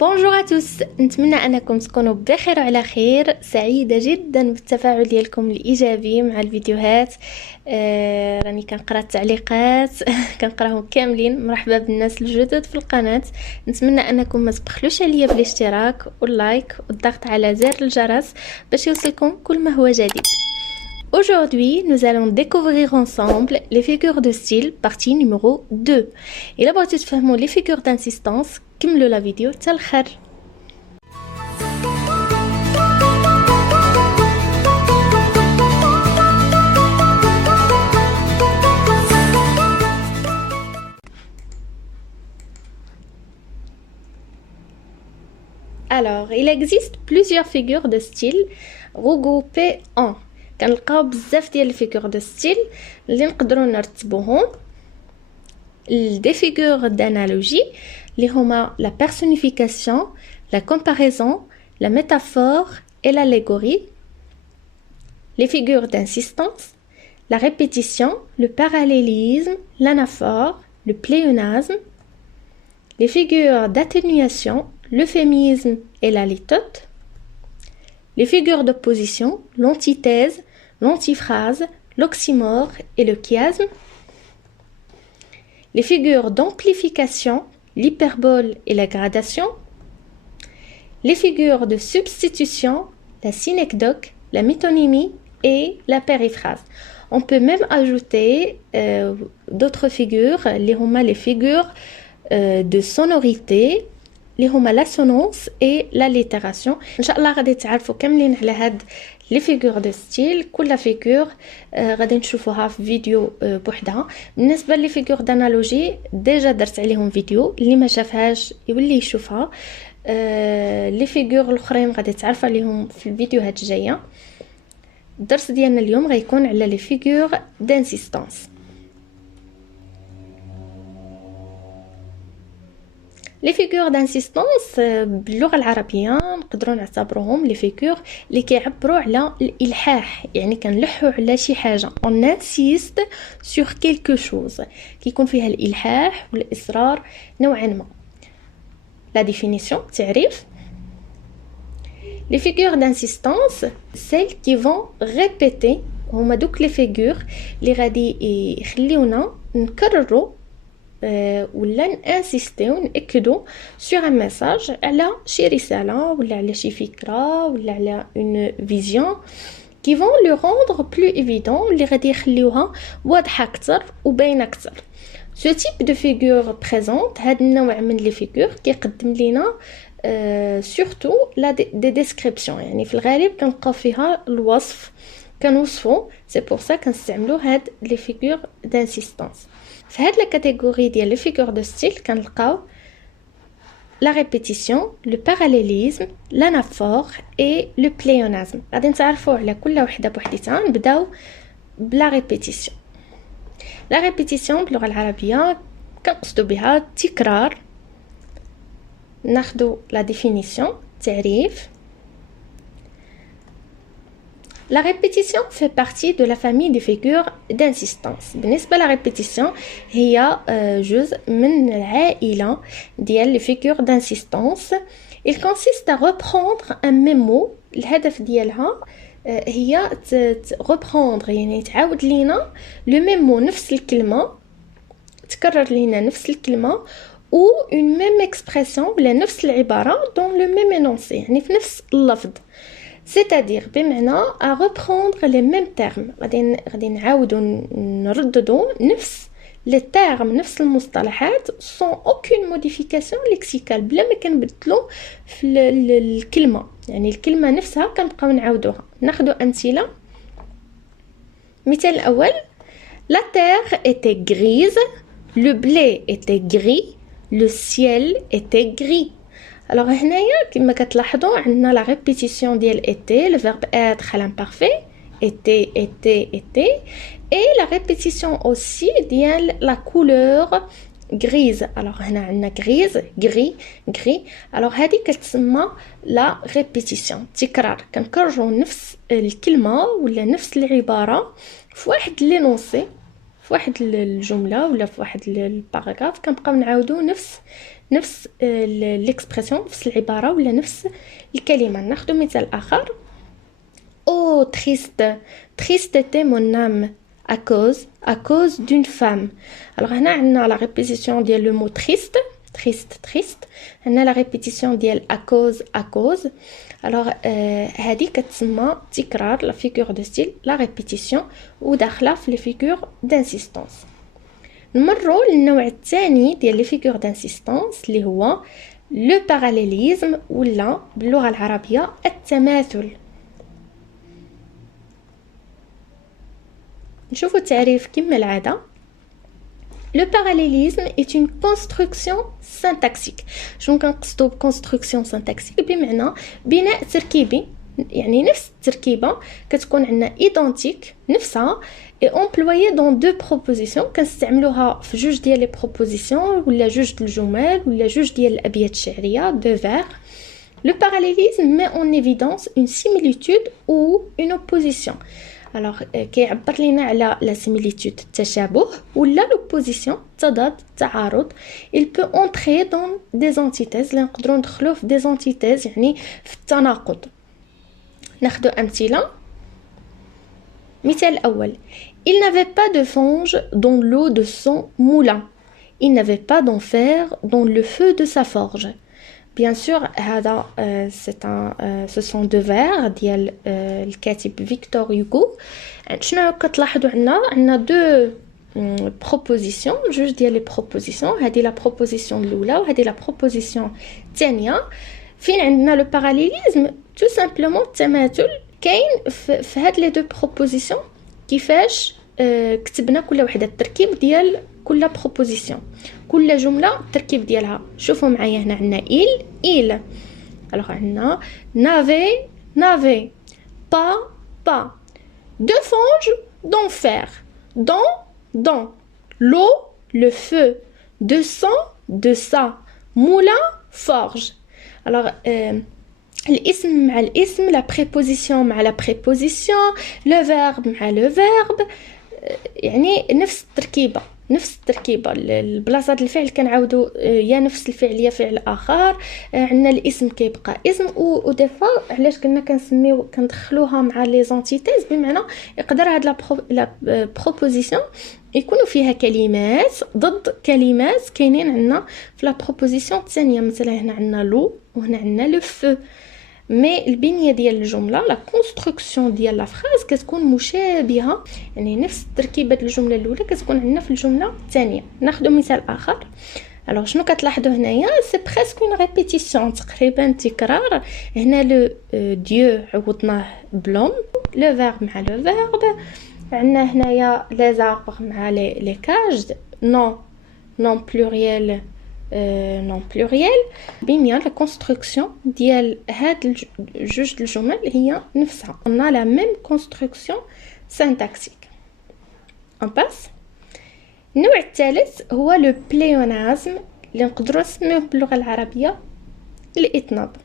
بونجور ا توس، نتمنى انكم تكونوا بخير وعلى خير. سعيده جدا بالتفاعل ديالكم الايجابي مع الفيديوهات. راني كنقرا التعليقات كنقراهم كاملين. مرحبا بالناس الجدد في القناه. نتمنى انكم ما تبخلوش عليا بالاشتراك واللايك والضغط على زر الجرس باش يوصلكم كل ما هو جديد. Aujourd'hui, nous allons découvrir ensemble les figures de style, partie numéro 2. إلا بغيتو تفهموا les figures d'insistance كملوا la vidéo حتى الآخر. Alors, il existe plusieurs figures de style regroupées en كنلقاو بزاف ديال الفيغور دو ستيل اللي نقدروا نرتبوهم دي فيغور d'analogie اللي هما la personnification, la comparaison, la métaphore et l'allégorie, les figures d'insistance, la répétition, le parallélisme, l'anaphore, le pléonasme, les figures d'atténuation, l'euphémisme et la litote, les figures d'opposition, l'antithèse, l'antiphrase, l'oxymore et le chiasme, les figures d'amplification, l'hyperbole et la gradation, les figures de substitution, la synecdoque, la métonymie et la périphrase. On peut même ajouter d'autres figures, les figures de sonorité, اللي هما l'assonance et l'allitération. ان شاء الله غادي تعرفوا كاملين على هاد لي فيغور دو ستيل. كل فيغور غادي نشوفوها في فيديو بوحدها. بالنسبه لي فيغور دانالوجي ديجا درت عليهم فيديو، اللي ما شافهاش يولي يشوفها. لي فيغور الاخرين غادي تعرفوا عليهم في الفيديوهات الجايه. الدرس ديالنا اليوم غيكون على لي فيغور دانسيستانس. لي فيغور دانسيستانس باللغه العربيه نقدروا نعتبروهم لي فيغور اللي كيعبروا على الالحاح، يعني كنلحوا على شي حاجه. on insiste sur quelque chose، كيكون فيها الالحاح والاصرار نوعا ما. لا ديفينيسيون تعريف: les figures d'insistance celles qui vont répéter، هما دوك لي فيغور اللي غادي يخليونا نكرروا ولا نانسيستيو ناكدوا sur un message على شي رساله ولا على شي فكره ولا على une vision qui vont le rendre plus évident، اللي غادي يخليوها واضحه اكثر وباينه اكثر. ce type de figure présente، هذا النوع من لي فيغور كيقدم لينا surtout la des descriptions، يعني في الغالب كنلقاو فيها الوصف، كنوصفوا. c'est pour ça كنستعملوا هاد لي فيغور d'insistance. في هاد لا كاتيجوري ديال لي فيغور دو ستيل كنلقاو لا ريبيتيسيون، لو باراليليزم، لانافور اي لو بليونازم. غادي نتعرفوا على كل وحده بوحديتها. نبداو بلا ريبيتيسيون. لا ريبيتيسيون باللغه العربيه كنقصدوا بها التكرار. ناخذوا لا ديفينيسيون تعريف: La répétition fait partie de la famille des figures d'insistance. بالنسبة la répétition هي جزء من العائلة ديال les figures d'insistance. Il consiste à reprendre un même mot. الهدف ديالها هي reprendre، يعني تعاود لينا le même mot، نفس الكلمة تكرر لينا نفس الكلمة، ou une même expression ولا نفس العبارة dans le même énoncé، يعني في نفس اللفظ. c'est-à-dire بمعنى à reprendre les mêmes termes، غادي نعاودوا نرددوا نفس les termes، نفس المصطلحات sans aucune modification lexicale، بلا ما كنبدلوا في الكلمه، يعني الكلمه نفسها كنبقاو نعاودوها. ناخذوا امثله. مثال الاول: la terre était grise، le blé était gris، le ciel était gris. Alors هنايا كما كتلاحظوا عندنا لا ريبيتيسيون ديال était، le verbe être à l'imparfait était et la répétition aussi ديال la couleur grise. alors هنا عندنا grise، gris. alors هذه كتسمى لا ريبيتيسيون، تكرار. كنكرروا نفس الكلمه ولا نفس العباره في واحد لينونسي، في واحد الجمله ولا في واحد الباراغراف، كنبقاو نعاودوا نفس نفس الاكسبرسيون، نفس العباره ولا نفس الكلمه. ناخذ مثال اخر. Oh triste, triste était mon âme à cause d'une femme. Alors هنا عندنا la répétition ديال le mot triste, triste. عندنا la répétition ديال à cause. Alors هذه كتسمى تكرار، la figure de style, la répétition، وداخله في les figures d'insistance. نمروا للنوع الثاني ديال les figures d'insistance اللي هو le parallélisme ولا باللغه العربيه التماثل. نشوفوا التعريف كما العاده. Le parallélisme est une construction syntaxique. شنو كنقصدوا بconstruction syntaxique؟ بمعنى بناء تركيبي، يعني نفس التركيبه كتكون عندنا ايدونتيك نفسها et employée dans deux propositions. كنستعملوها في جوج ديال لي بروبوزيسيون ولا جوج د الجمل ولا جوج ديال الابيات الشعريه دو فير. Le parallélisme met en évidence une similitude ou une opposition. Alors كيعبر لنا على la similitude التشابه ولا l'opposition التضاد التعارض. Il peut entrer dans des antithèses، نقدروا ندخلوا في des antithèses يعني في التناقض. ناخذ امثله. مثال الاول: Il n'avait pas de fange dans l'eau de son moulin. Il n'avait pas d'enfer dans le feu de sa forge. Bien sûr هذا ce sont deux vers ديال الكاتب فيكتور هوغو. شنو كتلاحظوا عندنا دو بروبوزيسيون، جوج ديال لي بروبوزيسيون. هذه لا بروبوزيسيون الاولى وهذه لا بروبوزيسيون الثانيه. فين عندنا لو باراليليزم؟ تو سامبلومون التماثل كاين في هاد لي دو بروبوزيسيون كيفاش كتبنا كل وحده التركيب ديال كل بروبوزيسيون، كل جمله التركيب ديالها. شوفوا معايا هنا عندنا il alors عندنا n'avait pas de fange d'enfer dans l'eau le feu de sang de ça moulin forge. alors الاسم مع الاسم، la préposition مع la préposition، le verbe مع le verbe، يعني نفس التركيبه البلاصه ديال الفعل كنعاودوا يا نفس الفعل يا فعل اخر. عندنا الاسم كيبقى اسم ودفا علاش كنا كندخلوها مع لي زونتيتيز، بمعنى يقدر هاد لا بروبوزيسيون يكونوا فيها كلمات ضد كلمات كاينين عندنا في لا بروبوزيسيون الثانيه. مثلا هنا عندنا لو وهنا عندنا لو فو، مي البنيه ديال الجمله لا كونستركسيون ديال لا فراز كتكون مشابهه، يعني نفس تركيبه الجمله الاولى كتكون عندنا في الجمله الثانيه. ناخذ مثال اخر. الوغ شنو كتلاحظوا هنايا؟ سي بريسك اون ريبيتيسيون، تقريبا تكرار. هنا لو ديو عوضناه بلوم، لو فيرب مع لو فيرب. عندنا هنايا لي زاربر مع لي كاج، نون بلوريال non pluriel. بنية la construction ديال هاد جوج الجمل هي نفسها. on a la même construction syntaxique. on passe. النوع الثالث هو لو بليونازم اللي نقدروا نسميوه باللغة العربية الإطناب.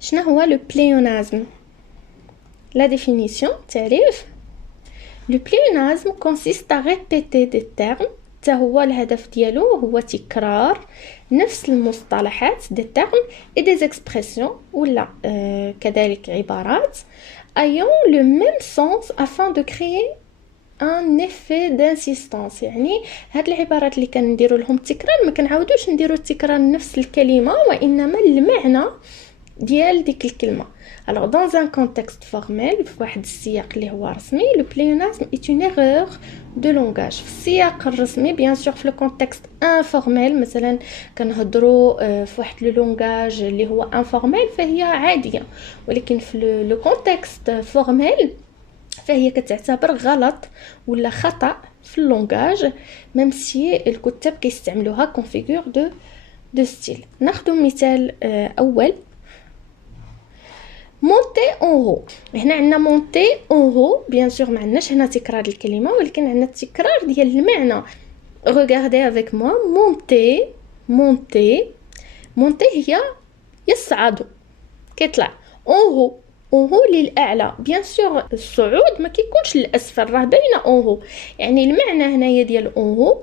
شنو هو لو بليونازم؟ la définition تعريف: le pléonasme consiste à répéter des termes، هو الهدف ديالو هو تكرار نفس المصطلحات دي termes et des expressions ولا كذلك عبارات ayant le même sens afin de créer un effet d'insistance. يعني هاد العبارات اللي كنديروا لهم التكرار ما كنعاودوش نديروا التكرار نفس الكلمه، وانما المعنى ديال ديك الكلمه. Alors dans un contexte formel في واحد السياق اللي هو رسمي، le pléonasme est une erreur de langage. في السياق الرسمي bien sûr في le contexte informel مثلا كنهضروا في واحد لو لونغاج اللي هو informel فهي عاديه، ولكن في le contexte formel فهي كتعتبر غلط ولا خطأ في اللونغاج، ميم سي الكتاب كيستعملوها كونفيغور دو ستيل. ناخذ مثال اول: monter en haut. هنا عندنا monter en haut بيان سور ما عندناش هنا تكرار الكلمه، ولكن عندنا التكرار ديال المعنى. regardez avec moi. monter هي يصعد، كيطلع. en haut للاعلى. بيان سور الصعود ما كيكونش للاسفل، راه باينه en haut، يعني المعنى هنايا ديال en haut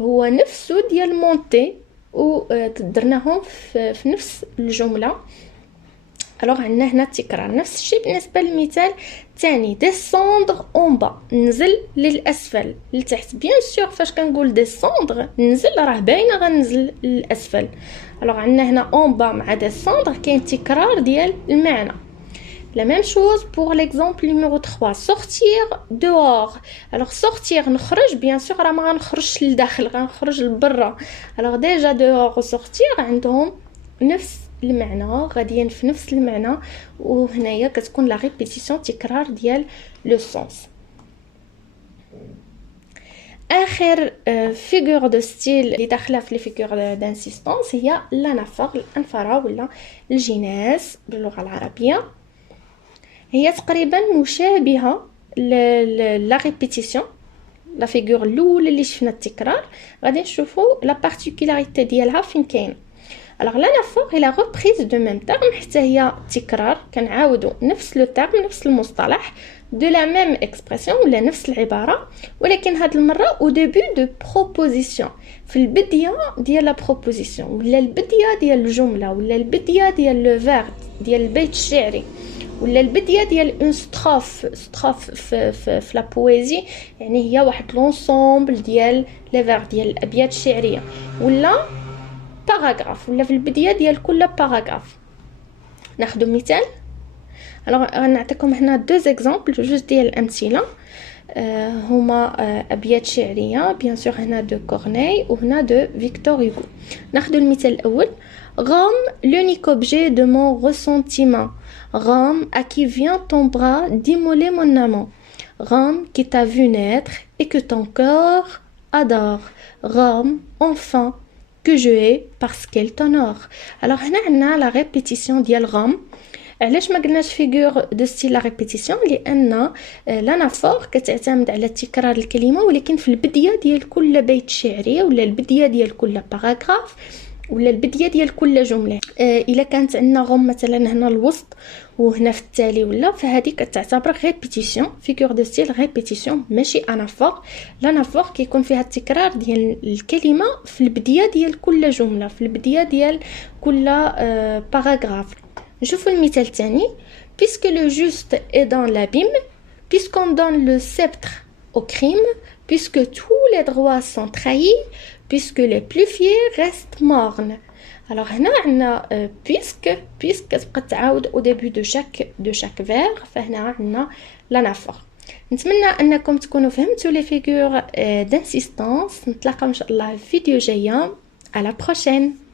هو نفسه ديال monter ودرناهم في نفس الجملة. الوغ عندنا هنا التكرار. نفس الشيء بالنسبة للمثال الثاني descendre en bas، ننزل للأسفل لتحت. بيان سور فاش كنقول descendre ننزل راه باينة غننزل للأسفل. الوغ عندنا هنا en bas مع descendre كاين تكرار ديال المعنى. La même chose pour l'exemple numéro 3 sortir dehors. Alors sortir نخرج بيان سور راه ما غنخرجش للداخل غنخرج لبرا. alors déjà dehors و sortir عندهم نفس المعنى غاديين في نفس المعنى وهنايا كتكون لا ريبيتيسيون تكرار ديال لو سونس. اخر فيغور دو ستيل اللي داخله في لي فيغور دانسيستونس هي لانافور الانفره ولا الجناس باللغه العربيه. هي تقريبا مشابهه لا ريبيتيسيون. لا فيغور الاولى اللي شفنا التكرار غادي نشوفوا لا بارتيكولاريتي ديالها فين كاين. alors l'anaphore est la reprise de même terme حتى هي تكرار كنعاودوا نفس لو terme نفس المصطلح de la même expression ولا نفس العباره ولكن هاد المره au début de proposition في البدايه ديال لا proposition ولا البدايه ديال الجمله ولا البدايه ديال لو verbe ديال البيت الشعري ولا البدايه ديال اون ستروف في لا بويزي يعني هي واحد لونسومبل ديال لي فير ديال الابيات الشعريه ولا باراغراف ولا في البدايه ديال كل باراغراف. ناخذ مثال. غنعطيكم هنا دو زيكزامبل جوج ديال الامثله. هما ابيات شعريه بيان سور هنا دو كورني وهنا دو فيكتور هوغو. ناخذ المثال الاول. Rome, l'unique objet de mon ressentiment. Rome, à qui vient ton bras d'immoler mon amant. Rome, qui t'a vu naître et que ton cœur adore. Rome, enfin, que je hais parce qu'elle t'honore. Alors هنا عندنا la répétition ديال Rome. علاش ما قلناش فيغور دو ستيل لا ريبيتيسيون؟ لان لانافور كتعتمد على تكرار الكلمه ولكن في البدايه ديال كل بيت شعري ولا البدايه ديال كل باراغراف ولا البدايه ديال كل جمله. الا كانت عندنا غوم مثلا هنا الوسط وهنا في التالي ولا فهذه كتعتبر ريبيتيسيون. فيغور دو ستيل ريبيتيسيون ماشي انافور. لانافور كيكون فيها التكرار ديال الكلمه في البدايه ديال كل جمله في البدايه ديال كل باراغراف. نشوفوا المثال الثاني. puisque le juste est dans l'abîme, puisqu'on donne le sceptre au crime, puisque tous les droits sont trahis, puisque les plus fiers restent mornes. alors هنا عندنا puisque كتبقى تعاود au début de chaque verbe. فهنا عندنا l'anaphore. نتمنى انكم تكونوا فهمتوا لي فيغور d'insistance. نتلاقاو ان شاء الله في فيديو جايه. à la prochaine.